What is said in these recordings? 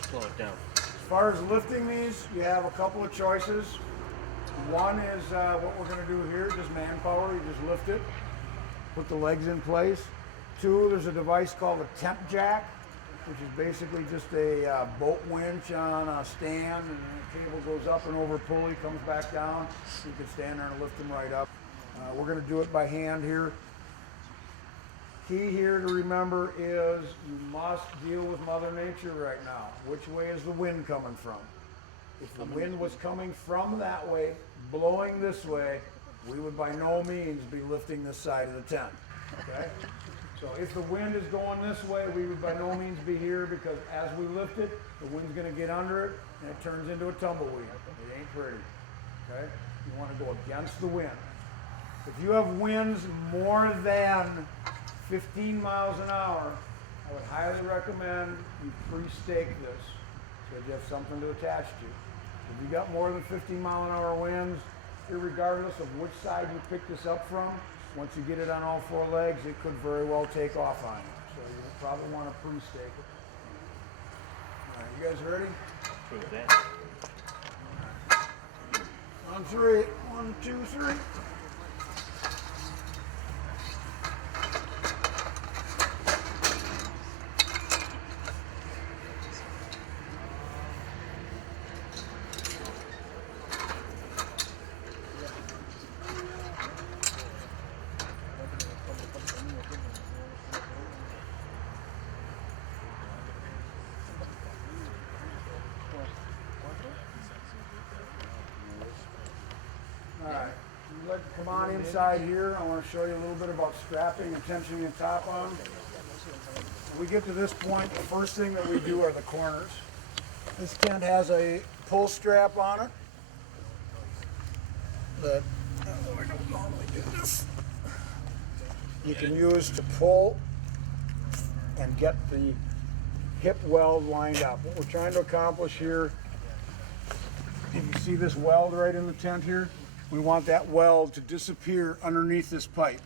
to slow it down. As far as lifting these, you have a couple of choices. One is what we're going to do here, just manpower. You just lift it, put the legs in place. Two, there's a device called a tent jack, which is basically just a boat winch on a stand, and the cable goes up and over a pulley, comes back down. You can stand there and lift them right up. We're going to do it by hand here. Key here to remember is you must deal with Mother Nature right now. Which way is the wind coming from? If the wind was coming from that way, blowing this way, we would by no means be lifting this side of the tent. Okay? So if the wind is going this way, we would by no means be here, because as we lift it, the wind's going to get under it and it turns into a tumbleweed. It ain't pretty. Okay? You want to go against the wind. If you have winds more than 15 miles an hour, I would highly recommend you pre-stake this so that you have something to attach to. If you got more than 15 mile an hour winds, irregardless of which side you pick this up from, once you get it on all four legs, it could very well take off on you. So you would probably want to pre-stake it. All right, you guys ready? Prove that. On three. 1, 2, 3. Alright, you'd like to come on inside here. I want to show you a little bit about strapping and tensioning the top on. When we get to this point, the first thing that we do are the corners. This tent has a pull strap on it that I don't normally do this. You can use to pull and get the hip weld lined up. What we're trying to accomplish here, if you see this weld right in the tent here, we want that weld to disappear underneath this pipe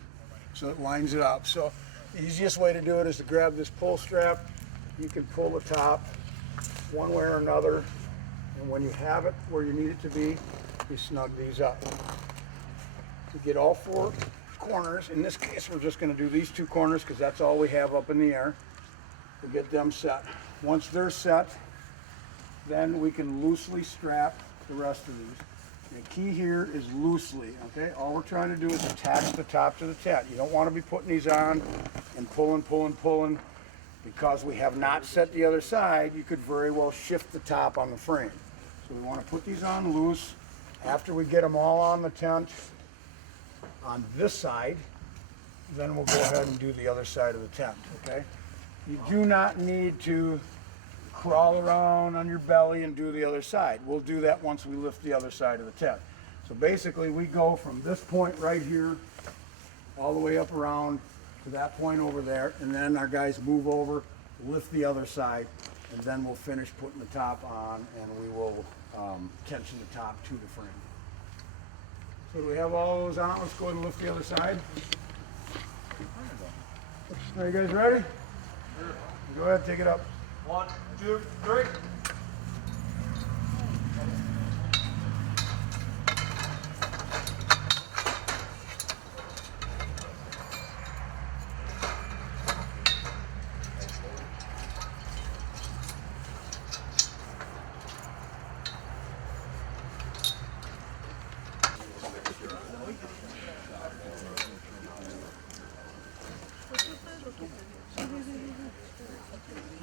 so it lines it up. So the easiest way to do it is to grab this pull strap. You can pull the top one way or another, and when you have it where you need it to be, you snug these up. To get all four corners, in this case we're just going to do these two corners because that's all we have up in the air, to get them set. Once they're set, then we can loosely strap the rest of these. The key here is loosely, okay? All we're trying to do is attach the top to the tent. You don't want to be putting these on and pulling. Because we have not set the other side, you could very well shift the top on the frame. So we want to put these on loose. After we get them all on the tent on this side, then we'll go ahead and do the other side of the tent, okay? You do not need to crawl around on your belly and do the other side. We'll do that once we lift the other side of the tent. So basically we go from this point right here all the way up around to that point over there, and then our guys move over, lift the other side, and then we'll finish putting the top on, and we will tension the top to the frame. So do we have all those on? Let's go ahead and lift the other side. Are you guys ready? Go ahead, take it up. 1, 2, 3.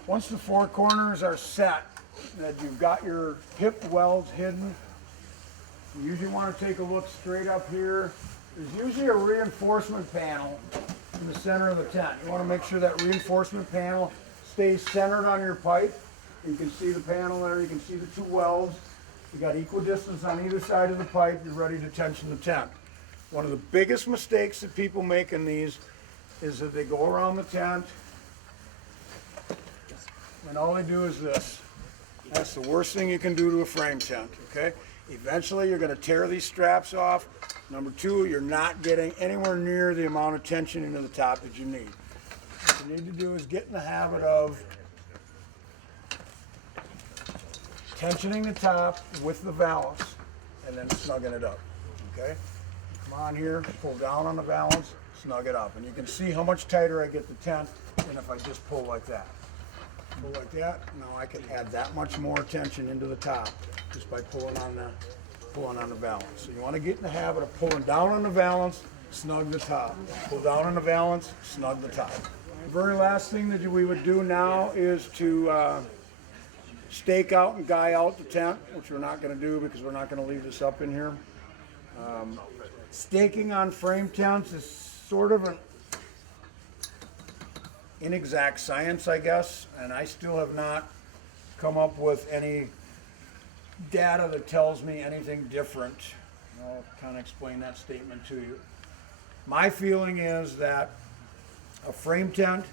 Once the four corners are set, that you've got your hip welds hidden, you usually want to take a look straight up here. There's usually a reinforcement panel in the center of the tent. You want to make sure that reinforcement panel stays centered on your pipe. You can see the panel there, you can see the two welds. You got equal distance on either side of the pipe, you're ready to tension the tent. One of the biggest mistakes that people make in these is that they go around the tent and all they do is this. That's the worst thing you can do to a frame tent, okay? Eventually you're going to tear these straps off. Number two, you're not getting anywhere near the amount of tension into the top that you need. What you need to do is get in the habit of tensioning the top with the valance and then snugging it up, okay? Come on here, pull down on the valance, snug it up. And you can see how much tighter I get the tent than if I just pull like that. Pull like that, now I can add that much more tension into the top just by pulling on the valance. So you want to get in the habit of pulling down on the valance, snug the top. Pull down on the valance, snug the top. The very last thing that we would do now is to stake out and guy out the tent, which we're not going to do because we're not going to leave this up in here. Staking on frame tents is sort of an inexact science, I guess, and I still have not come up with any data that tells me anything different. I'll kind of explain that statement to you. My feeling is that a frame tent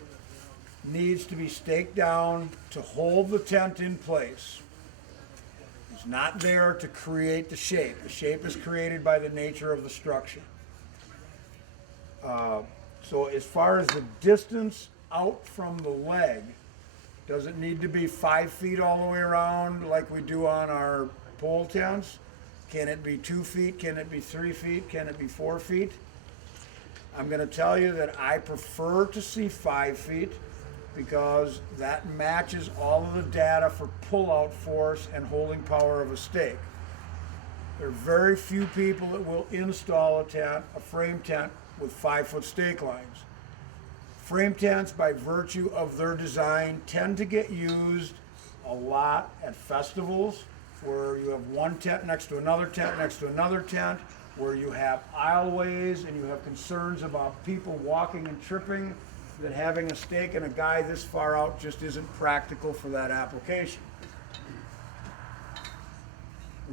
needs to be staked down to hold the tent in place. It's not there to create the shape. The shape is created by the nature of the structure. So as far as the distance out from the leg, does it need to be 5 feet all the way around like we do on our pole tents? Can it be 2 feet? Can it be 3 feet? Can it be 4 feet? I'm going to tell you that I prefer to see 5 feet because that matches all of the data for pull-out force and holding power of a stake. There are very few people that will install a frame tent with 5-foot stake lines. Frame tents, by virtue of their design, tend to get used a lot at festivals where you have one tent next to another tent next to another tent, where you have aisleways and you have concerns about people walking and tripping, that having a stake and a guy this far out just isn't practical for that application.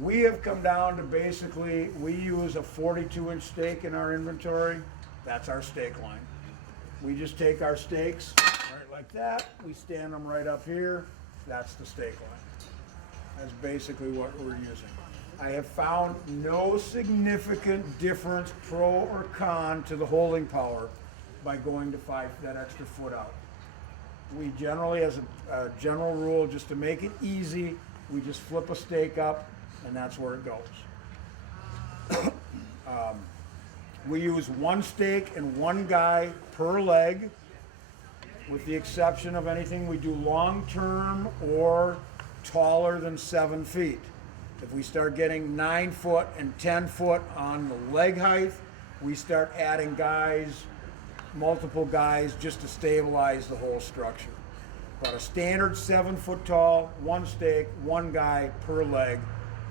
We have come down to basically, we use a 42-inch stake in our inventory. That's our stake line. We just take our stakes right like that, we stand them right up here, that's the stake line. That's basically what we're using. I have found no significant difference, pro or con, to the holding power by going to that extra foot out. We generally, as a general rule, just to make it easy, we just flip a stake up and that's where it goes. We use one stake and one guy per leg, with the exception of anything we do long-term or taller than 7 feet. If we start getting 9 foot and 10 foot on the leg height, we start adding guys, multiple guys, just to stabilize the whole structure. But a standard 7 foot tall, one stake, one guy per leg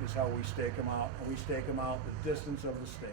is how we stake them out. And we stake them out the distance of the stake.